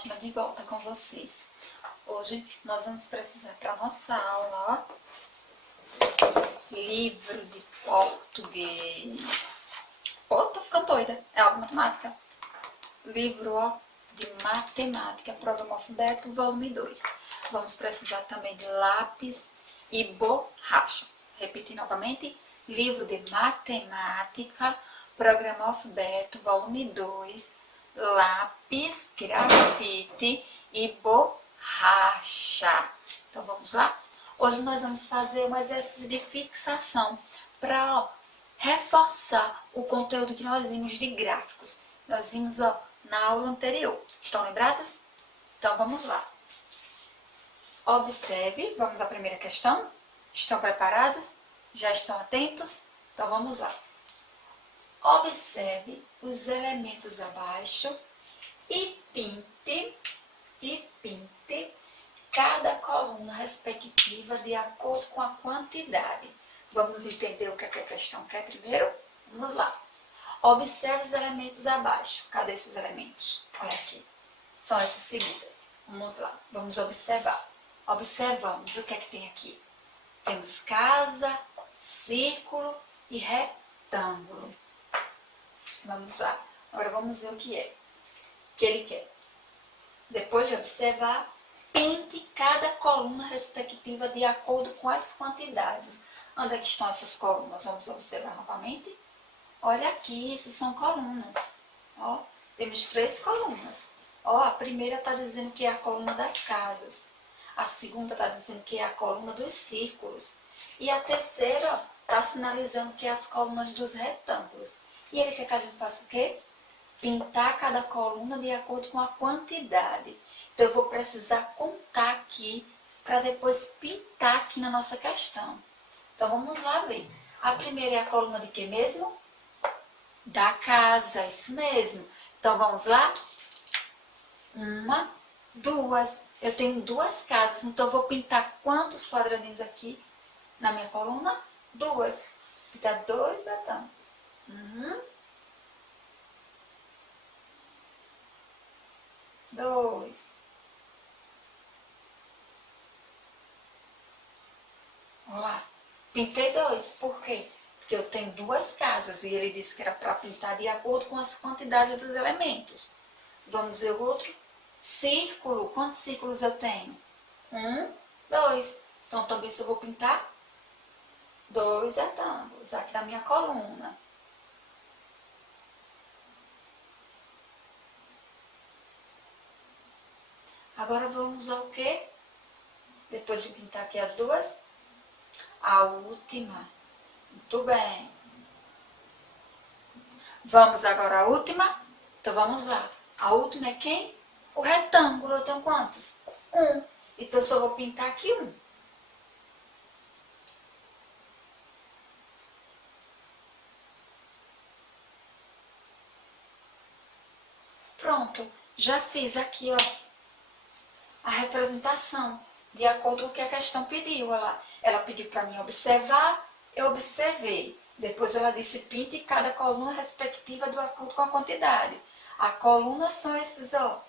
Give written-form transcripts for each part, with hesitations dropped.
Fátima de volta com vocês. Hoje nós vamos precisar para nossa aula, ó, livro de português. Tô ficando doida, é aula de matemática. Livro, ó, de matemática, Programa Alfabeto, volume 2. Vamos precisar também de lápis e borracha. Repetir novamente, livro de matemática, Programa Alfabeto, volume 2, lápis, grafite e borracha. Então vamos lá? Hoje nós vamos fazer um exercício de fixação para reforçar o conteúdo que nós vimos de gráficos. Nós vimos na aula anterior. Estão lembradas? Então vamos lá. Observe, vamos à primeira questão. Estão preparados? Já estão atentos? Então vamos lá. Observe os elementos abaixo e pinte cada coluna respectiva de acordo com a quantidade. Vamos entender o que a questão quer primeiro? Vamos lá. Observe os elementos abaixo. Cadê esses elementos? Olha aqui. São essas figuras. Vamos lá. Vamos observar. Observamos o que é que tem aqui. Temos casa, círculo e retângulo. Vamos lá. Agora vamos ver o que é. O que ele quer. Depois de observar, pinte cada coluna respectiva de acordo com as quantidades. Onde é que estão essas colunas? Vamos observar novamente. Olha aqui, isso são colunas. Ó, temos 3 colunas. Ó, a primeira está dizendo que é a coluna das casas. A segunda está dizendo que é a coluna dos círculos. E a terceira está sinalizando que é as colunas dos retângulos. E ele quer que a gente faça o quê? Pintar cada coluna de acordo com a quantidade. Então, eu vou precisar contar aqui para depois pintar aqui na nossa questão. Então, vamos lá ver. A primeira é a coluna de quê mesmo? Da casa, isso mesmo. Então, vamos lá? 1, 2. Eu tenho 2 casas, então eu vou pintar quantos quadradinhos aqui na minha coluna? 2. Pintar 2 retângulos. 2. Olha lá. Pintei 2. Por quê? Porque eu tenho 2 casas e ele disse que era para pintar de acordo com as quantidades dos elementos. Vamos ver o outro. Círculo. Quantos círculos eu tenho? 1, 2. Então, também se eu vou pintar 2 retângulos aqui na minha coluna. Agora vamos ao quê? Depois de pintar aqui as 2, a última. Muito bem. Vamos agora à última? Então vamos lá. A última é quem? O retângulo. Eu tenho quantos? 1. Então eu só vou pintar aqui 1. Pronto. Já fiz aqui, ó, a representação, de acordo com o que a questão pediu. Ela pediu para mim observar, eu observei. Depois ela disse, pinte cada coluna respectiva de acordo com a quantidade. A coluna são esses, ó,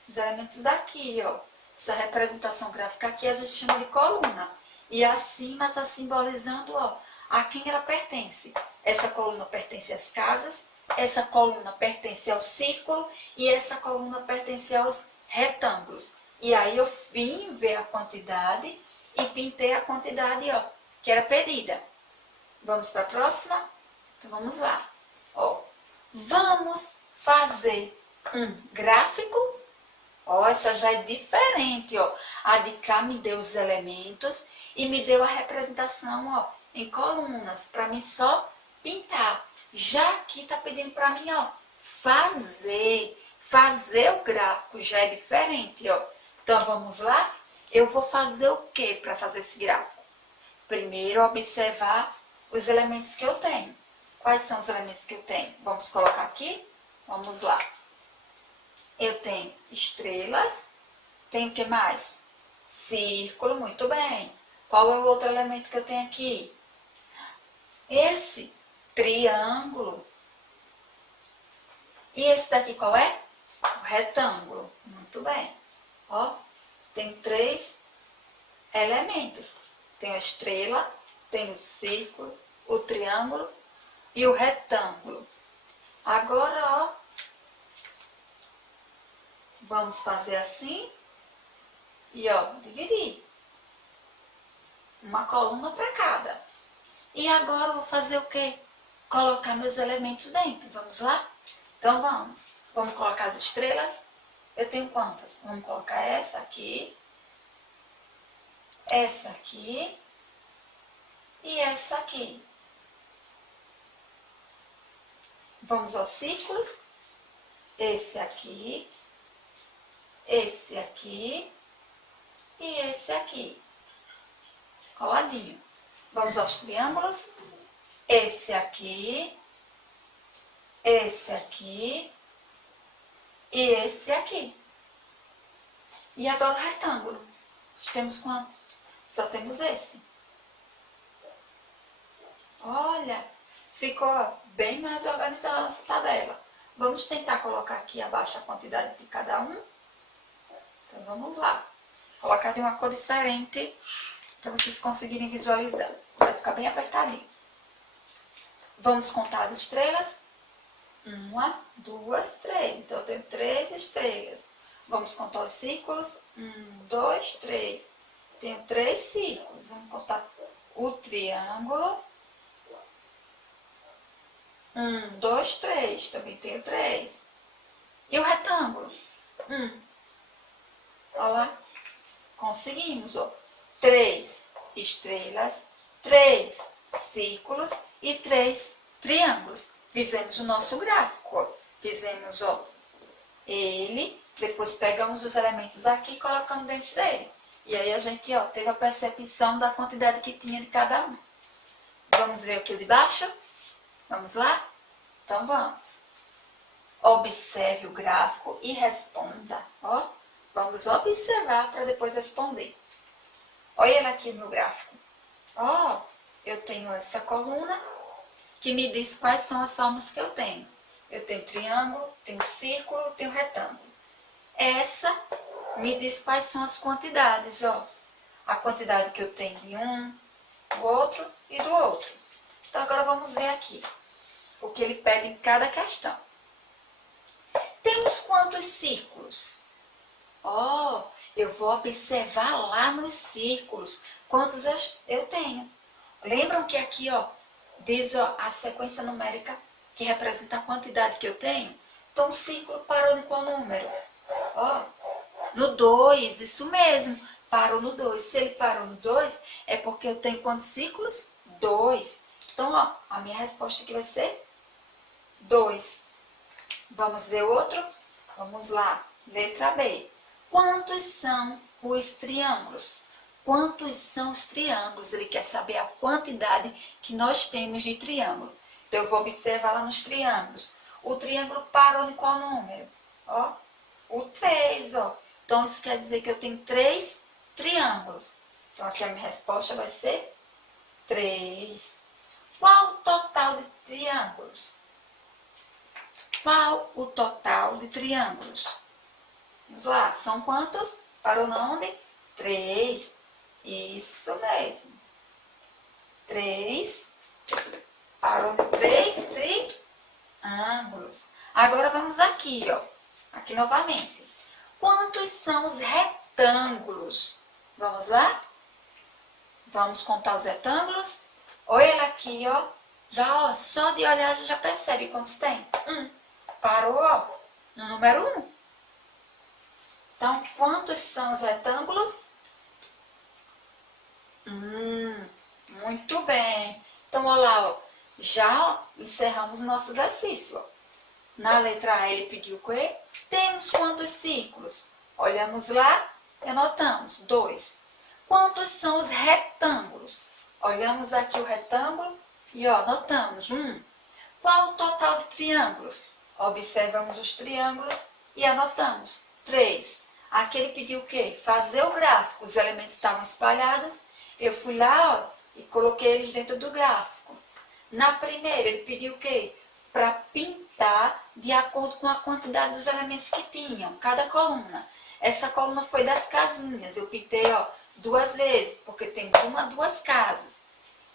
esses elementos daqui, ó. Essa representação gráfica aqui a gente chama de coluna. E acima está simbolizando, ó, a quem ela pertence. Essa coluna pertence às casas, essa coluna pertence ao círculo e essa coluna pertence aos retângulos. E aí eu vim ver a quantidade e pintei a quantidade, ó, que era pedida. Vamos para a próxima? Então vamos lá. Ó, vamos fazer um gráfico. Ó, essa já é diferente, ó. A de cá me deu os elementos e me deu a representação, ó, em colunas, para mim só pintar. Já aqui está pedindo para mim, ó, fazer o gráfico, já é diferente, ó. Então, vamos lá? Eu vou fazer o que para fazer esse gráfico? Primeiro, observar os elementos que eu tenho. Quais são os elementos que eu tenho? Vamos colocar aqui? Vamos lá. Eu tenho estrelas. Tenho o que mais? Círculo, muito bem. Qual é o outro elemento que eu tenho aqui? Esse, triângulo. E esse daqui qual é? retângulo. Muito bem. Ó, tem 3 elementos. Tem a estrela, tem o círculo, o triângulo e o retângulo. Agora, ó, vamos fazer assim e, ó, dividir. Uma coluna para cada. E agora eu vou fazer o quê? Colocar meus elementos dentro. Vamos lá? Então vamos. Vamos colocar as estrelas. Eu tenho quantas? Vamos colocar essa aqui e essa aqui. Vamos aos círculos. Esse aqui e esse aqui. Coladinho. Vamos aos triângulos. Esse aqui e esse aqui. E agora o retângulo. Temos quantos? Só temos esse. Olha, ficou bem mais organizada essa tabela. Vamos tentar colocar aqui abaixo a quantidade de cada um. Então vamos lá. Colocar de uma cor diferente para vocês conseguirem visualizar. Vai ficar bem apertadinho. Vamos contar as estrelas. 1, 2, 3. Então eu tenho 3 estrelas. Vamos contar os círculos. 1, 2, 3. Tenho 3 círculos. Vamos contar o triângulo. 1, 2, 3. Também tenho 3. E o retângulo? 1. Olha lá. Conseguimos, ó. 3 estrelas, 3 círculos e 3 triângulos. Fizemos o nosso gráfico, ó. Fizemos, ó, ele, depois pegamos os elementos aqui e colocamos dentro dele. E aí a gente, ó, teve a percepção da quantidade que tinha de cada um. Vamos ver aqui o de baixo? Vamos lá? Então vamos. Observe o gráfico e responda, ó. Vamos observar para depois responder. Olha aqui no gráfico. Ó, eu tenho essa coluna que me diz quais são as formas que eu tenho. Eu tenho triângulo, tenho círculo, tenho retângulo. Essa me diz quais são as quantidades, ó. A quantidade que eu tenho de um, do outro e do outro. Então agora vamos ver aqui o que ele pede em cada questão. Temos quantos círculos? Ó, eu vou observar lá nos círculos quantos eu tenho. Lembram que aqui, ó, diz, ó, a sequência numérica que representa a quantidade que eu tenho? Então o círculo parou em qual número? Ó, no 2, isso mesmo, parou no 2. Se ele parou no 2, é porque eu tenho quantos círculos? 2. Então, ó, a minha resposta aqui vai ser 2. Vamos ver outro? Vamos lá, letra B. Quantos são os triângulos? Quantos são os triângulos? Ele quer saber a quantidade que nós temos de triângulo. Então, eu vou observar lá nos triângulos. O triângulo parou em qual número? Ó, o 3, ó. Então, isso quer dizer que eu tenho 3 triângulos. Então, aqui a minha resposta vai ser 3. Qual o total de triângulos? Qual o total de triângulos? Vamos lá, são quantos? Parou na onde? 3. Isso mesmo. 3. Parou em 3 triângulos. Agora vamos aqui, ó. Aqui novamente. Quantos são os retângulos? Vamos lá? Vamos contar os retângulos. Olha ele aqui, ó. Já, ó, só de olhar já percebe quantos tem. Parou, ó, no número 1. Então, quantos são os retângulos? Muito bem. Então, olha lá, ó. Já, ó, encerramos o nosso exercício, ó. Na letra A, ele pediu o quê? Temos quantos círculos? Olhamos lá e anotamos. 2. Quantos são os retângulos? Olhamos aqui o retângulo e, ó, anotamos. 1. Qual o total de triângulos? Observamos os triângulos e anotamos. 3. Aqui ele pediu o quê? Fazer o gráfico. Os elementos estavam espalhados. Eu fui lá, ó, e coloquei eles dentro do gráfico. Na primeira, ele pediu o quê? para pintar de acordo com a quantidade dos elementos que tinham, cada coluna. Essa coluna foi das casinhas, eu pintei, ó, 2 vezes, porque tem 2 casas.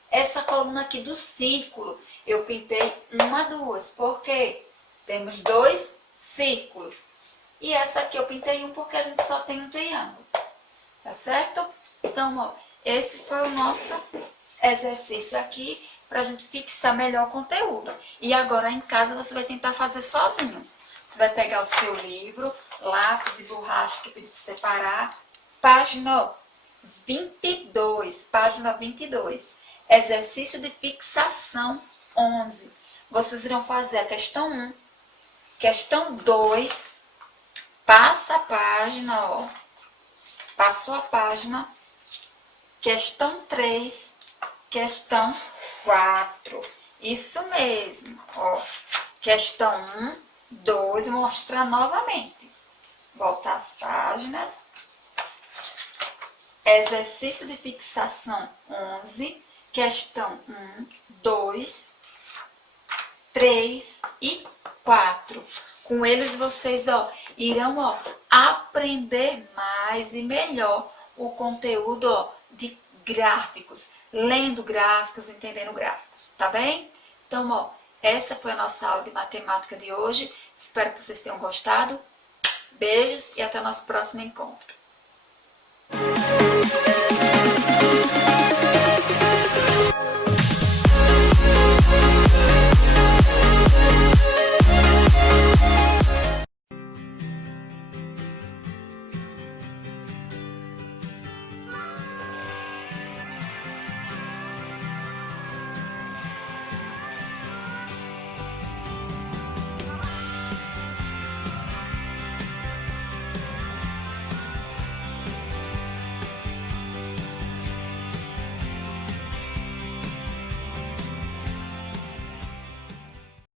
Essa coluna aqui do círculo, eu pintei 2, porque temos 2 círculos. E essa aqui eu pintei 1 porque a gente só tem um triângulo. Tá certo? Então, ó, esse foi o nosso exercício aqui para a gente fixar melhor o conteúdo. E agora em casa você vai tentar fazer sozinho. Você vai pegar o seu livro, lápis e borracha que eu pedi para separar, página 22, página 22. Exercício de fixação 11. Vocês irão fazer a questão 1, questão 2, passa a página, ó. Passou a página, questão 3, questão 4. Isso mesmo, ó. Questão 1, 2, vou mostrar novamente. Voltar as páginas. Exercício de fixação 11, questão 1, 2, 3 e 4. Com eles vocês, ó, irão, ó, aprender mais e melhor o conteúdo, ó, de gráficos, lendo gráficos, entendendo gráficos, tá bem? Então, ó, essa foi a nossa aula de matemática de hoje. Espero que vocês tenham gostado. Beijos e até o nosso próximo encontro.